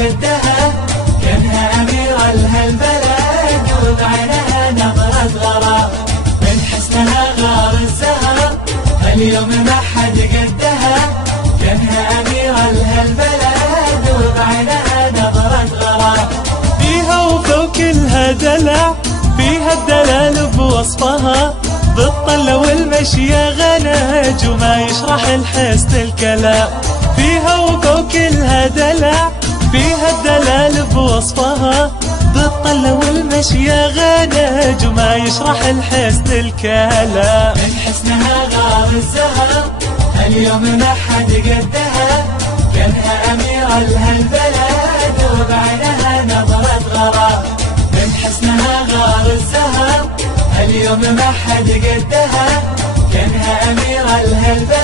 قدها، كانها أميرة لهالبلد وبعينها نظرة غرام. من حسنها غار الزهر اليوم ما حد قدها، كانها أميرة لهالبلد وبعينها نظرة غرام. فيها وفوق كلها دلع، فيها الدلال بوصفها، بالطلة والمشية غنج وما يشرح الحسن الكلام. فيها وفوق كلها دلع، فيها الدلال بوصفها، بالطلة والمشية غنج وما يشرح الحسن الكلام. من حسنها غار الزهر اليوم ما حد قدها، كانها أميرة لهالبلد وبعينها نظرة غرام. من حسنها غار الزهر اليوم ما حد قدها، كانها أميرة لهالبلد